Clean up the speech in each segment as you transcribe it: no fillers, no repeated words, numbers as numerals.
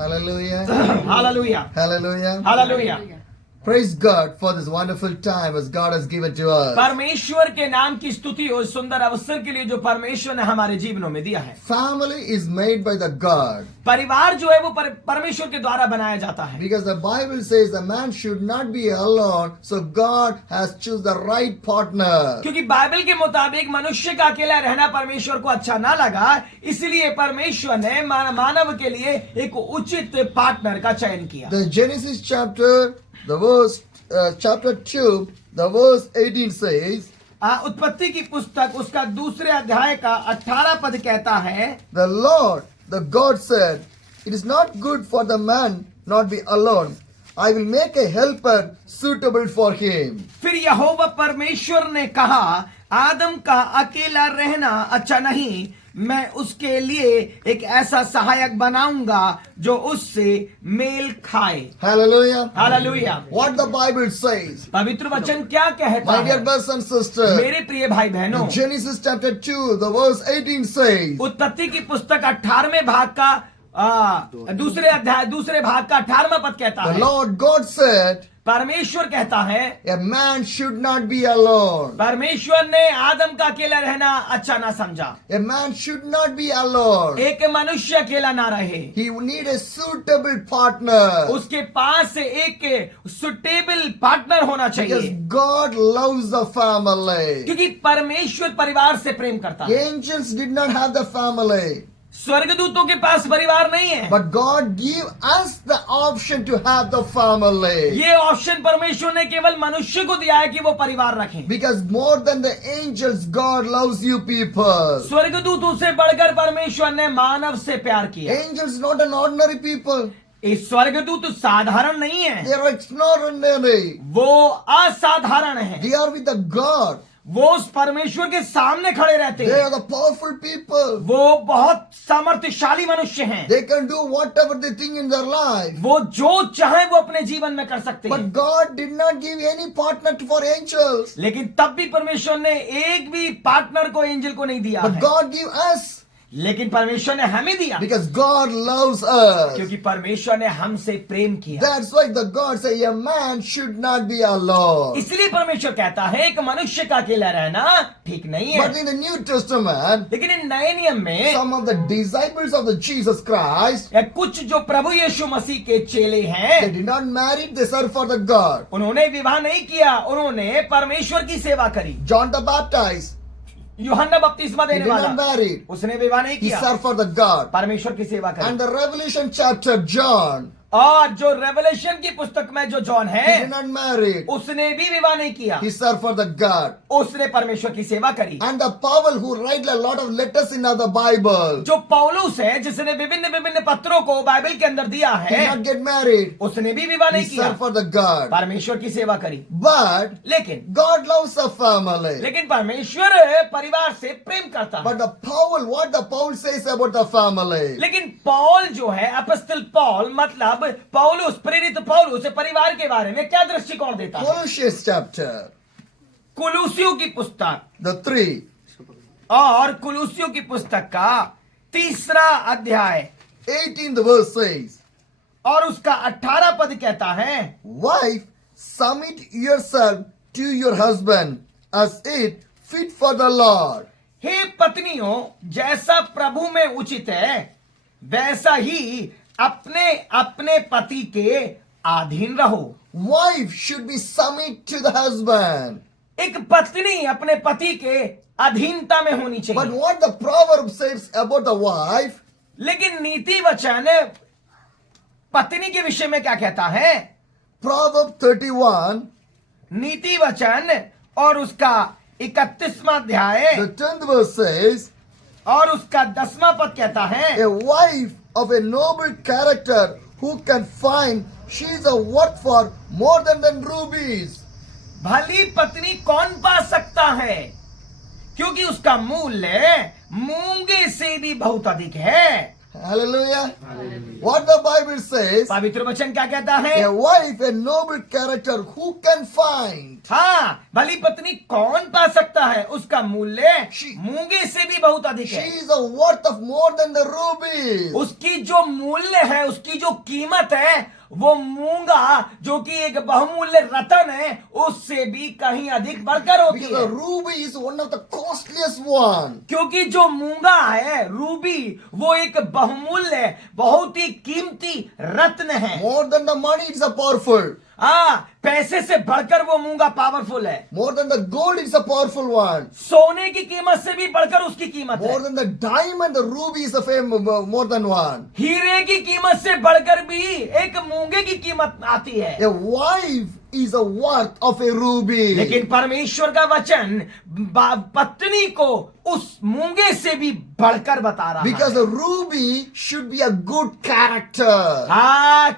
Hallelujah. Hallelujah. Hallelujah. Hallelujah. Praise God for this wonderful time as God has given to us. परमेश्वर के नाम की स्तुति हो इस सुंदर अवसर के लिए जो परमेश्वर ने हमारे जीवनों में दिया है। Family is made by the God. परिवार जो है वो परमेश्वर के द्वारा बनाया जाता है। Because the Bible says the man should not be alone, so God has chosen the right partner. क्योंकि बाइबल के मुताबिक मनुष्य का अकेला रहना परमेश्वर को अच्छा ना लगा, इसलिए परमेश्वर ने मानव के लिए एक उचित पार्टनर का चयन किया। The Genesis chapter, the verse chapter 2, the verse 18 says, उत्पत्ति की पुस्तक उसका दूसरे अध्याय का 18 पद कहता है, the Lord, the God said, it is not good for the man not be alone. I will make a helper suitable for him. फिर यहोवा परमेश्वर ने कहा, आदम का अकेला रहना अच्छा नहीं, मैं उसके लिए एक ऐसा सहायक बनाऊंगा जो उससे मेल खाए। Hallelujah. Hallelujah. What the Bible says. पवित्र वचन क्या कहता My dear है? brothers and sisters, मेरे प्रिय भाई बहनों, Genesis chapter 2, the verse 18 says, उत्पत्ति की पुस्तक 18वें भाग का दूसरे भाग का 18वां पद कहता the है, Lord God said, परमेश्वर कहता है, a man should not be alone. परमेश्वर ने आदम का अकेला रहना अच्छा ना समझा। A man should not be alone. एक मनुष्य अकेला ना रहे, He will need a suitable partner. उसके पास एक सुटेबल पार्टनर होना Because चाहिए, God loves the family. क्योंकि परमेश्वर परिवार से प्रेम करता है। Angels did not have the family, स्वर्गदूतों के पास परिवार नहीं है, but God gave us the option to have the family. ये ऑप्शन परमेश्वर ने केवल मनुष्य को दिया है कि वो परिवार रखें। Because more than the angels, God loves you people. स्वर्गदूतों से बढ़कर परमेश्वर ने मानव से प्यार किया। Angels not an ordinary people. इस स्वर्गदूत साधारण नहीं है, They are extraordinary. वो असाधारण है। They are with the God. वो उस परमेश्वर के सामने खड़े रहते They हैं। are the powerful people. वो बहुत सामर्थ्यशाली मनुष्य हैं। They can do whatever they think in their life. वो जो चाहे वो अपने जीवन में कर सकते हैं। But God did not give any partner for angels. लेकिन तब भी परमेश्वर ने एक भी पार्टनर को एंजल को नहीं दिया But है। God gave us. लेकिन परमेश्वर ने हमें दिया, Because God loves us. क्योंकि परमेश्वर ने हमसे प्रेम किया। That's why the God say a man should not be alone. इसलिए परमेश्वर कहता है एक मनुष्य का अकेला रहना ठीक नहीं है। But in the New Testament, लेकिन इन नए नियम में some of the disciples of the Jesus Christ, या कुछ जो प्रभु यीशु मसीह के चेले they हैं, did not marry, they served for the God. उन्होंने विवाह नहीं किया, उन्होंने परमेश्वर की सेवा करी। John the Baptist, यूहन्ना बपतिस्मा he देने did not वाला, marry, उसने विवाह नहीं he किया, served for the God. परमेश्वर की सेवा करी। And the Revelation chapter John, और जो रेवलेशन की पुस्तक में जो जॉन he है, did not marry, उसने भी विवाह नहीं किया, he served for the God. उसने परमेश्वर की सेवा करी। And the Paul who write a lot of letters in the Bible, जो पौलुस है जिसने विभिन्न विभिन्न पत्रों को बाइबल के अंदर दिया he है, did not get married, उसने भी विवाह he नहीं किया, served for the God. परमेश्वर की सेवा करी। But लेकिन God loves a family. परमेश्वर परिवार से प्रेम करता है। But the Paul, what the Paul says about the family? लेकिन पौल जो है, अपॉस्टल पौल मतलब पौलुस, प्रेरित पौलुस परिवार के बारे में क्या दृष्टिकोण देता है? Colossians chapter, कुलूसियों की पुस्तक the 3, और कुलूसियों की पुस्तक का 3 अध्याय 18th verse says, और उसका 18 पद कहता है, wife, submit yourself to your husband as it fit for the Lord. हे पत्नियों, जैसा प्रभु में उचित है वैसा ही अपने अपने पति के अधीन रहो। Wife should be submit to the husband. एक पत्नी अपने पति के अधीनता में होनी But चाहिए। what the proverb says about the wife, लेकिन नीति वचन पत्नी के विषय में क्या कहता है? Proverb 31, नीति वचन और उसका 31वां अध्याय the 10th verse says, और उसका 10वां पद कहता है, a wife of a noble character who can find she is a worth for more than rubies. भली पत्नी कौन पा सकता है, क्योंकि उसका मूल्य मूंगे से भी बहुत अधिक है। Hallelujah. What the Bible says, पवित्र वचन क्या कहता है? a wife, a noble character, who can find? हाँ, भली पत्नी कौन पा सकता है? उसका मूल्य She- मूंगे से भी बहुत अधिक She है। is a worth of more than the rubies. उसकी जो मूल्य है, उसकी जो कीमत है, वो मूंगा जो कि एक बहुमूल्य रतन है, उससे भी कहीं अधिक बढ़कर होती Because है। the ruby is one of the costliest one. क्योंकि जो मूंगा है, रूबी, वो एक बहुमूल्य, बहुत ही कीमती रत्न है। More than the money, it's a powerful. पैसे से बढ़कर वो मूंगा पावरफुल है। More than the gold, it's a powerful one. सोने की कीमत से भी बढ़कर उसकी कीमत है। More than the diamond, the ruby is a more than one. हीरे की कीमत से बढ़कर भी एक मूंगे की कीमत आती है। A wife is a worth of a ruby. लेकिन परमेश्वर का वचन पत्नी को उस मूंगे से भी बढ़कर बता रहा Because है। a ruby should be a good character.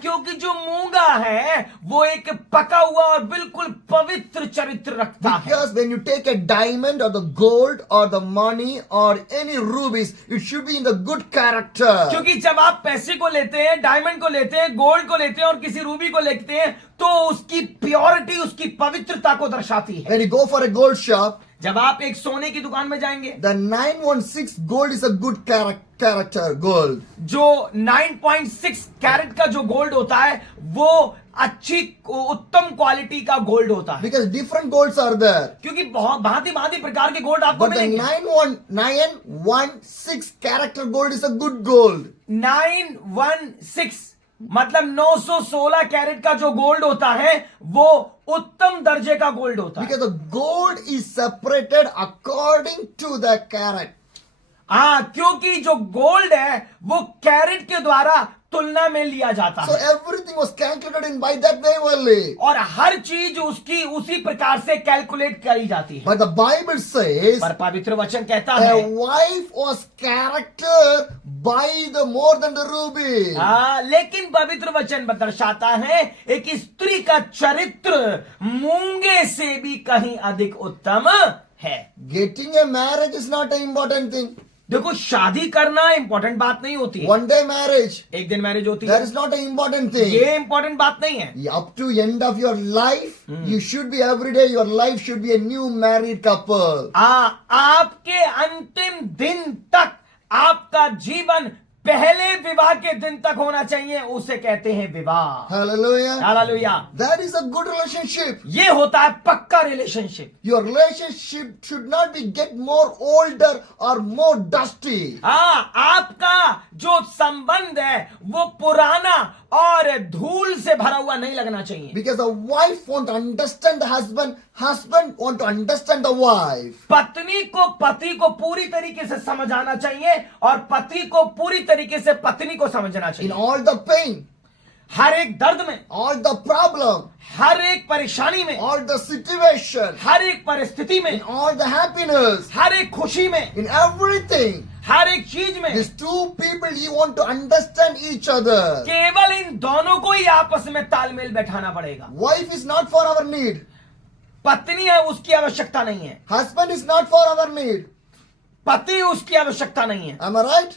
क्योंकि जो मूंगा है वो एक पका हुआ और बिल्कुल पवित्र चरित्र रखता है। Because when you take a diamond or the gold or the money or any rubies, it should be in the good character. क्योंकि जब आप पैसे को लेते हैं, डायमंड को लेते हैं, गोल्ड को लेते हैं और किसी रूबी को लेते हैं, तो उसकी प्योरिटी, उसकी पवित्रता को दर्शाती है। When you go for a gold shop, जब आप एक सोने की दुकान में जाएंगे, the 916 gold is a good character gold. जो 9.6 कैरेट का जो गोल्ड होता है, वो अच्छी उत्तम क्वालिटी का गोल्ड होता है। Because different golds are there. क्योंकि बहुत भांति भांति प्रकार के गोल्ड आपको But the मिलेंगे। 916 character gold is a good gold. 916 मतलब 916 कैरेट का जो गोल्ड होता है, वो उत्तम दर्जे का गोल्ड होता है। Because the gold is separated according to the carat. क्योंकि जो गोल्ड है वो कैरेट के द्वारा तुलना में लिया जाता So है, everything was calculated in by that way only. और हर चीज उसकी उसी प्रकार से कैलकुलेट करी जाती है। But the Bible says पर पवित्र वचन कहता a है, wife was character by the more than the ruby. लेकिन पवित्र वचन दर्शाता है एक स्त्री का चरित्र मूंगे से भी कहीं अधिक उत्तम है। Getting a marriage is not an important thing. देखो, शादी करना इंपॉर्टेंट बात नहीं होती है। One day marriage, एक दिन मैरिज होती that है, is not an important thing. ये इंपॉर्टेंट बात नहीं है। Up to end of your life, you should be every day, your life should be a new married couple. आपके अंतिम दिन तक आपका जीवन पहले विवाह के दिन तक होना चाहिए, उसे कहते हैं विवाह। Hallelujah. Hallelujah. That is a good relationship. ये होता है पक्का relationship. Your relationship should not be get more older or more dusty. आपका जो संबंध है वो पुराना और धूल से भरा हुआ नहीं लगना चाहिए। Because the wife want to understand the husband, husband want to understand the wife. पत्नी को पति को पूरी तरीके से समझ आना चाहिए और पति को पूरी तरीके से पत्नी को समझना In चाहिए। all the pain, हर एक दर्द में, all the problem, हर एक परेशानी में, all the situation, हर एक परिस्थिति में, in all the happiness, हर एक खुशी में, in everything. हर एक चीज में, These two people, you want to understand each other. केवल इन दोनों को ही आपस में तालमेल बैठाना पड़ेगा। Wife is not for our need. पत्नी है, उसकी आवश्यकता नहीं है। Husband is not for our need. पति उसकी आवश्यकता नहीं है। Am I right?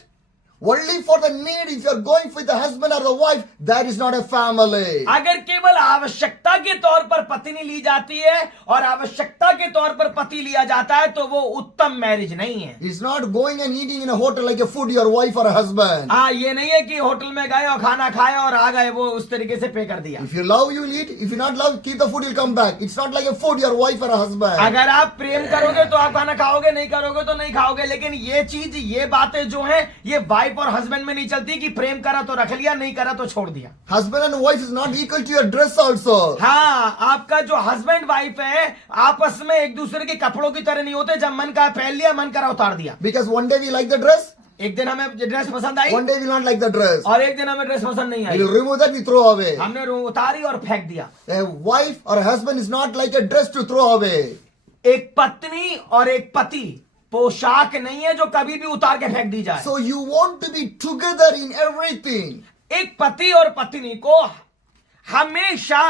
Only for the need, if you're going with the husband or the wife, that is not a family. अगर केवल आवश्यकता के तौर पर पत्नी ली जाती है और आवश्यकता के तौर पर पति लिया जाता है, तो वो उत्तम मैरिज नहीं है। It's not going and eating in a hotel like a food, your wife or a husband. ये नहीं है कि होटल में गए और खाना खाया और आ गए, वो उस तरीके से पे कर दिया। If you love, you will eat. If you not love, keep the food, you'll come back. It's not like a food, your wife or a husband. अगर आप प्रेम करोगे तो आप खाना खाओगे, नहीं करोगे तो नहीं खाओगे। लेकिन ये चीज, ये बातें जो है, ये वाइफ और हस्बैंड में नहीं चलती कि प्रेम करा तो रख लिया, नहीं करा तो छोड़ दिया। Husband and wife is not equal to your dress also. आपका जो हस्बैंड वाइफ है आपस में एक दूसरे के कपड़ों की तरह नहीं होते। जब मन का पहन लिया, मन करा उतार दिया। Because one day we like the dress, एक दिन हमें ड्रेस पसंद आई one day we will not like the dress. और एक दिन हमें ड्रेस पसंद नहीं We I, will remove that, we throw away. हमने उतारी और फेंक दिया। A wife or a husband is not like a dress to throw away. एक पत्नी और एक पति पोशाक नहीं है जो कभी भी उतार के फेंक दी जाए। So you want to be together in everything. एक पति और पत्नी को हमेशा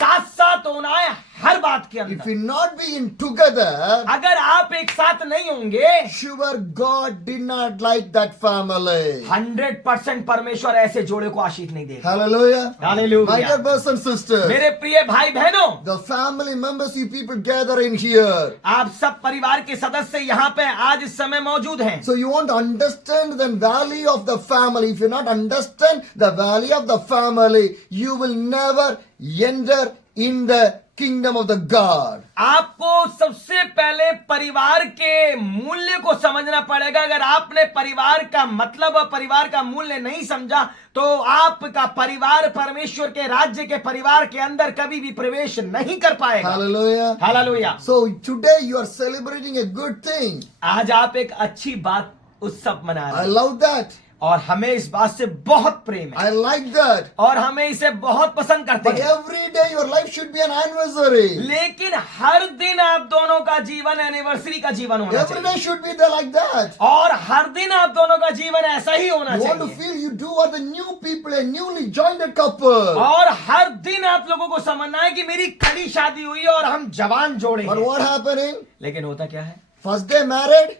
साथ साथ होना है हर बात के If अंदर। we not be in together, अगर आप एक साथ नहीं होंगे, sure God did not like that family. 100% परमेश्वर ऐसे जोड़े को आशीष नहीं देगा। Hallelujah. Hallelujah. My dear brothers and sisters, मेरे प्रिय भाई बहनों, the family members, you people gather in here. आप सब परिवार के सदस्य यहाँ पे आज इस समय मौजूद हैं। So you want to understand the value of the family. If you not understand the value of the family, you will never enter in the kingdom of the God. आपको सबसे पहले परिवार के मूल्य को समझना पड़ेगा। अगर आपने परिवार का मतलब और परिवार का मूल्य नहीं समझा तो आपका परिवार परमेश्वर के राज्य के परिवार के अंदर कभी भी प्रवेश नहीं कर पाएगा। Hallelujah. Hallelujah. So today you are celebrating a good thing. आज आप एक अच्छी बात उत्सव मना रहे I हैं love that. और हमें इस बात से बहुत प्रेम है I like that. और हमें इसे बहुत पसंद करते But हैं। every day your life should be an anniversary. लेकिन हर दिन आप दोनों का जीवन एनिवर्सरी का जीवन होना Every चाहिए day should be there like that. और हर दिन आप दोनों का जीवन ऐसा ही होना You want to चाहिए feel you do are the new people, a newly joined couple. और हर दिन आप लोगों को समझना है कि मेरी कड़ी शादी हुई है और हम जवान जोड़े But हैं। what happening? लेकिन होता क्या है, First day married,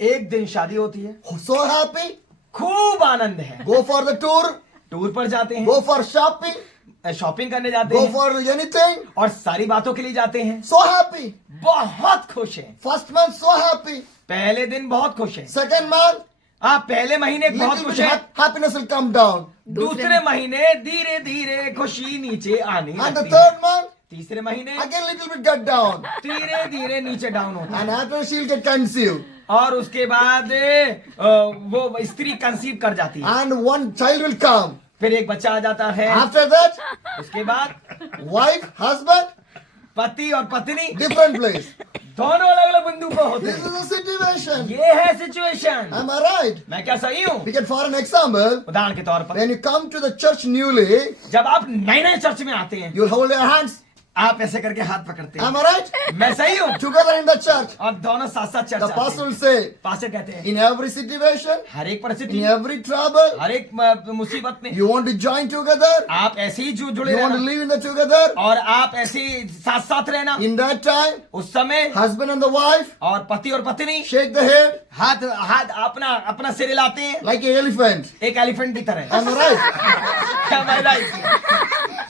एक दिन शादी होती है, so happy. खूब आनंद है, Go for the tour, tour पर जाते हैं, go for shopping, शॉपिंग करने जाते go हैं for anything. और सारी बातों के लिए जाते हैं। So happy. बहुत खुश हैं। First month so happy. पहले दिन बहुत खुश हैं। Second month, आप पहले महीने बहुत little खुश bit हैं। happiness will come down. दूसरे महीने धीरे धीरे खुशी नीचे आने And the लगती है। third month, तीसरे महीने again little bit get down. धीरे धीरे नीचे डाउन होता है And after she'll get conceived. और उसके बाद वो स्त्री कंसीव कर जाती है। And one child will come. फिर एक बच्चा आ जाता है। After that, उसके बाद wife, husband, पति और पत्नी different place. दोनों अलग अलग बिंदु पर होते This is हैं। the situation. ये है सिचुएशन। Am I right? मैं क्या सही हूँ? We can, for an example, उदाहरण के तौर पर when you come to the church newly, जब आप नए नए चर्च में आते हैं, you'll hold your hands. आप ऐसे करके हाथ पकड़ते Am हैं। I right? मैं सही हूँ? Together in the church. और दोनों साथ साथ The चर्च pastor आते will हैं। say, पास्टर कहते हैं in every situation, हर एक परिस्थिति, in every trouble, हर एक मुसीबत में you want to join together, आप ऐसे ही जुड़े you want to रहना live in the together. और आप ऐसे ही साथ साथ रहना। In that time, उस समय husband and the wife और पति और पत्नी shake the head हाथ हाथ अपना अपना सिर हिलाते हैं like an elephant. एक एलिफेंट की तरह। Am I right? Am I right?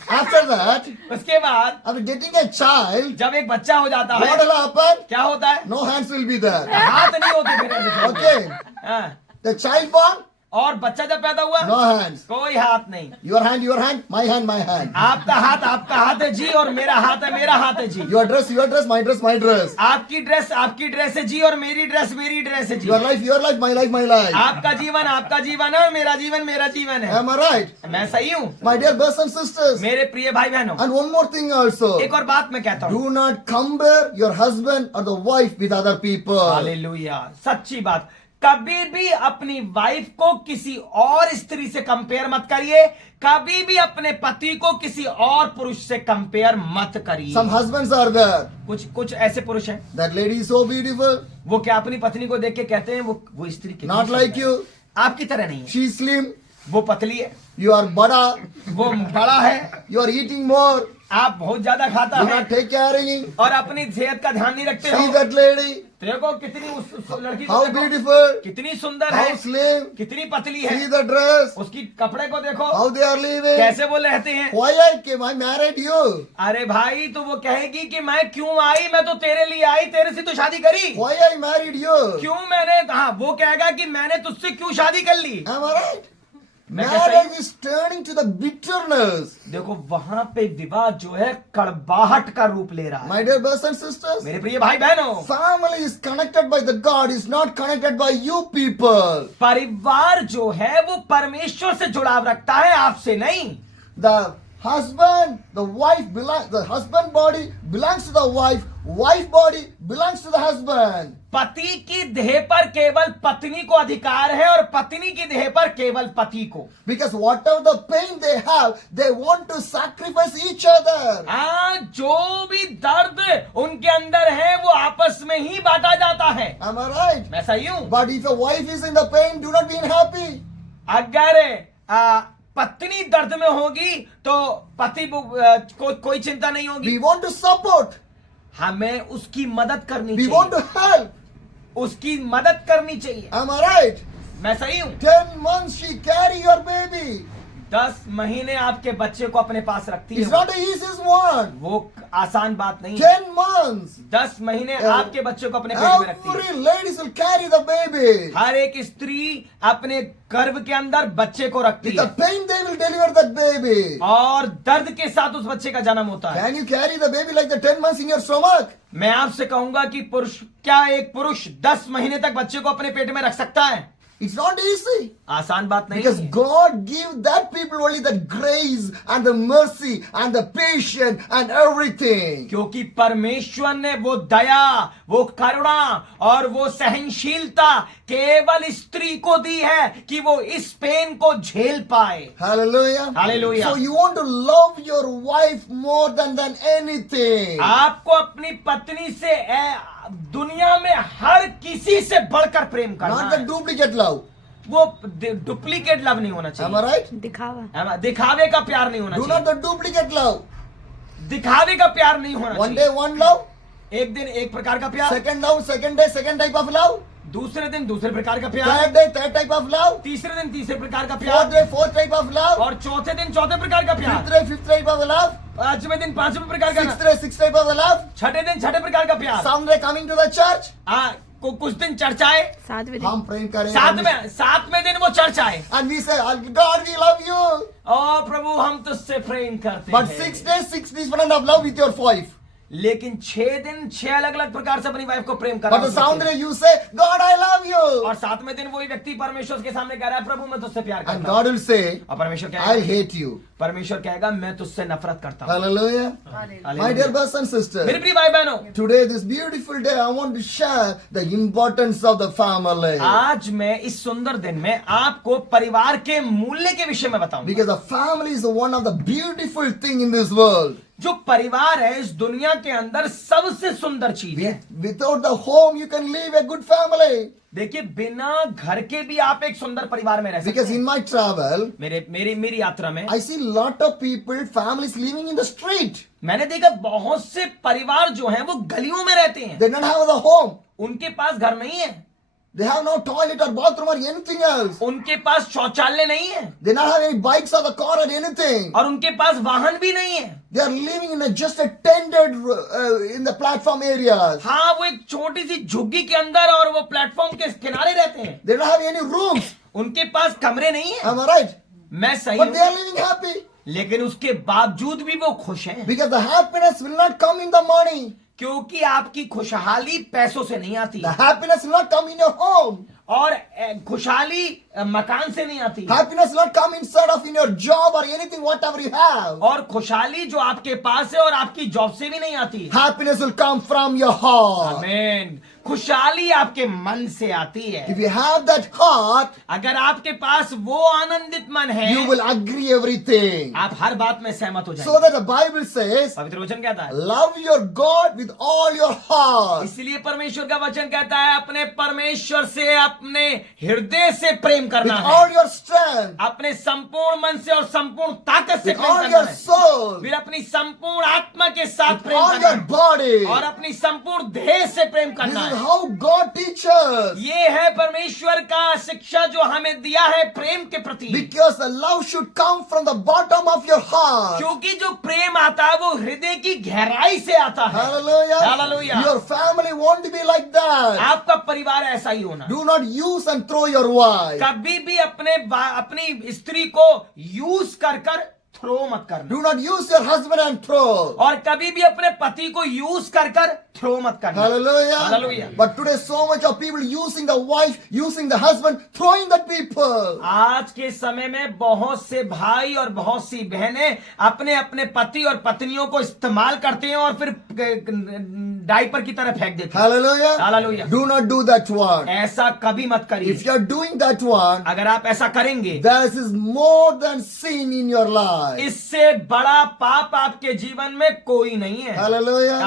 After that, उसके बाद after getting a child, जब एक बच्चा हो जाता what है will happen? क्या होता है? No hands will be there. हाथ नहीं होते फिर ऐसे करके। Okay. हाँ, The child born, और बच्चा जब पैदा हुआ no hands. कोई हाथ नहीं। Your hand, my hand. आपका हाथ है जी और मेरा हाथ है जी। Your dress, my dress. आपकी ड्रेस है जी और मेरी ड्रेस है जी। Your life, my life. आपका जीवन है और मेरा जीवन है। Am I right? मैं सही हूँ? My dear brothers and sisters. मेरे प्रिय भाई बहनों, And one more thing also. एक और बात मैं कहता हूँ। Do not compare your husband or the wife with other people. Hallelujah, सच्ची बात। कभी भी अपनी वाइफ को किसी और स्त्री से कंपेयर मत करिए। कभी भी अपने पति को किसी और पुरुष से कंपेयर मत करिए। Some husbands are there. कुछ ऐसे पुरुष हैं, That lady is so beautiful. वो क्या अपनी पत्नी को देख के कहते हैं वो स्त्री कितनी Not like सुंदर है। you. आपकी तरह नहीं है। She is slim. वो पतली है, You are bada. वो बड़ा है, You are eating more. आप बहुत ज्यादा खाता You है not take caring. और अपनी सेहत का ध्यान नहीं रखते See हो। that lady. देखो कितनी उस लड़की को How देखो, beautiful. कितनी सुंदर है, How slim. कितनी पतली है। See the dress. उसकी कपड़े को देखो, How they are living. कैसे वो रहते हैं। Why I came? I married you. अरे भाई, तो वो कहेगी कि मैं क्यों आई, मैं तो तेरे लिए आई, तेरे से तो शादी करी। Why I married you? क्यों मैंने कहा, वो कहेगा कि मैंने तुझसे क्यों शादी कर ली। Am I right? मैं क्या Marriage सही? is turning to the bitterness. देखो वहां पे विवाद जो है कड़वाहट का रूप ले रहा है। My dear brothers and sisters, मेरे प्रिय भाई बहनों, family is connected by the God, is not connected by you people. परिवार जो है वो परमेश्वर से जुड़ाव रखता है, आपसे नहीं। The husband, the husband body belongs to the wife body belongs to the husband. पति की देह पर केवल पत्नी को अधिकार है और पत्नी की देह पर केवल पति को। Because whatever the pain they have, they want to sacrifice each other. जो भी दर्द उनके अंदर है वो आपस में ही बांटा जाता है। Am I right? मैं सही हूं? But if a wife is in the pain, do not be unhappy. अगर पत्नी दर्द में होगी तो पति कोई चिंता नहीं होगी। We want to support. हमें उसकी मदद करनी We want चाहिए, to help. उसकी मदद करनी चाहिए। Am I right? मैं सही हूं? 10 months she carry your baby. 10 महीने आपके बच्चे को अपने पास रखती It's है, not an easy one. वो आसान बात नहीं है। 10 months. 10 महीने आपके बच्चे को अपने पेट में रखती है। Every ladies will carry the baby. हर एक स्त्री अपने गर्भ के अंदर बच्चे को रखती With है the pain they will deliver that baby. और दर्द के साथ उस बच्चे का जन्म होता है। Can you carry the baby like the 10 months in your stomach? मैं आपसे कहूंगा कि क्या एक पुरुष 10 महीने तक बच्चे को अपने पेट में रख सकता है? It's not easy. आसान बात नहीं Because है, God give that people only the grace and the mercy and the patience and everything. क्योंकि परमेश्वर ने वो दया, वो करुणा और वो सहनशीलता केवल स्त्री को दी है कि वो इस पेन को झेल पाए। Hallelujah. Hallelujah. So you want to love your wife more than anything. आपको अपनी पत्नी से दुनिया में हर किसी से बढ़कर प्रेम करना Not the है। duplicate love. वो डुप्लीकेट लव नहीं होना Am I चाहिए, right? दिखावा। दिखावे का प्यार नहीं होना Do not चाहिए, the duplicate love. दिखावे का प्यार नहीं होना One चाहिए। day one love. एक दिन एक प्रकार का प्यार, Second love, second day second type of love. दूसरे दिन दूसरे प्रकार का प्यार, Third day third type of love. तीसरे दिन तीसरे प्रकार का Fourth प्यार day fourth type of love. और चौथे दिन चौथे प्रकार का Fifth प्यार, day fifth type of love. पांचवें दिन पांचवें प्रकार Sixth का, day sixth type of love. छठे दिन छठे प्रकार का प्यार। Someday coming to the church. कुछ दिन चर्च आए, सातवें दिन हम प्रेम करें. सातवें दिन वो चर्च आए, And we say, God, we love you. ओ प्रभु हम तुझसे प्रेम करते But हैं। 6 days, 6 different of love with your wife. लेकिन 6 दिन 6 अलग अलग प्रकार से अपनी वाइफ को प्रेम कर But the sound day you say, God, I love you. और 7वें दिन वही व्यक्ति परमेश्वर के सामने कह रहा है प्रभु मैं तुझसे प्यार And करता हूं, God will say, और परमेश्वर I'll कहेगा, hate you. परमेश्वर कहेगा मैं तुझसे नफरत करता हूं। Hallelujah. My dear brothers and मेरी sisters, प्रिय भाई बहनों, today, this beautiful day, I want to share the importance of the family. आज मैं इस सुंदर दिन में आपको परिवार के मूल्य के विषय में बताऊंगा। Because the family is one of the beautiful thing in this world. जो परिवार है इस दुनिया के अंदर सबसे सुंदर चीज है। Without the home, you can live a good family. देखिए बिना घर के भी आप एक सुंदर परिवार में रह सकते Because हैं। in my travel, मेरी यात्रा में I see lot of people, families living in the street. मैंने देखा बहुत से परिवार जो हैं वो गलियों में रहते हैं, They don't have the home. उनके पास घर नहीं है, They have no toilet or bathroom or anything else. उनके पास शौचालय नहीं है They don't have any bikes or the car or anything. और उनके पास वाहन भी नहीं है। They are living in just a tented in the platform areas. हाँ वो एक छोटी सी झुग्गी के अंदर और वो प्लेटफॉर्म के किनारे रहते हैं, They don't have any rooms. उनके पास कमरे नहीं है। Am I right? मैं सही But they हूं, are living happy. लेकिन उसके बावजूद भी वो खुश हैं, Because the happiness will not come in the money. क्योंकि आपकी खुशहाली पैसों से नहीं आती The happiness will not come in your home. और खुशहाली मकान से नहीं आती, Happiness will not come inside of in your job or anything, whatever you have. और खुशहाली जो आपके पास है और आपकी जॉब से भी नहीं आती। Happiness will come from your heart. आमीन। खुशहाली आपके मन से आती है। If you have that heart, अगर आपके पास वो आनंदित मन है, you will agree everything. आप हर बात में सहमत हो So जाएंगे। that the Bible says, पवित्र वचन कहता है, love your God with all your heart. इसलिए परमेश्वर का वचन कहता है अपने परमेश्वर से अपने हृदय से प्रेम With करना है, all your strength. अपने संपूर्ण मन से और संपूर्ण ताकत से With प्रेम all करना your है, soul. फिर अपनी संपूर्ण आत्मा के साथ With प्रेम all करना your है body. और अपनी संपूर्ण देह से प्रेम This करना is है। how God teaches. ये है परमेश्वर का शिक्षा जो हमें दिया है प्रेम के प्रति, Because the love should come from the bottom of your heart. क्योंकि जो प्रेम आता है वो हृदय की गहराई से आता है। Hallelujah. Hallelujah. Your family won't be like that. आपका परिवार ऐसा ही होना। Do not use and throw your wife. कभी भी अपनी स्त्री को यूज कर थ्रो मत करना, Do not use your husband and throw. और कभी भी अपने पति को यूज कर थ्रो मत करना। Hallelujah. Hallelujah. But today so much of people using the wife, using the husband, throwing the people. आज के समय में बहुत से भाई और बहुत सी बहनें अपने अपने पति और पत्नियों को इस्तेमाल करते हैं और फिर डायपर की तरह फेंक देते हैं। Hallelujah. Hallelujah. Do not do that one. ऐसा कभी मत If करिए। you are doing that one, अगर आप ऐसा करेंगे, this is more than sin in your life. इससे बड़ा पाप आपके जीवन में कोई नहीं है। Hallelujah.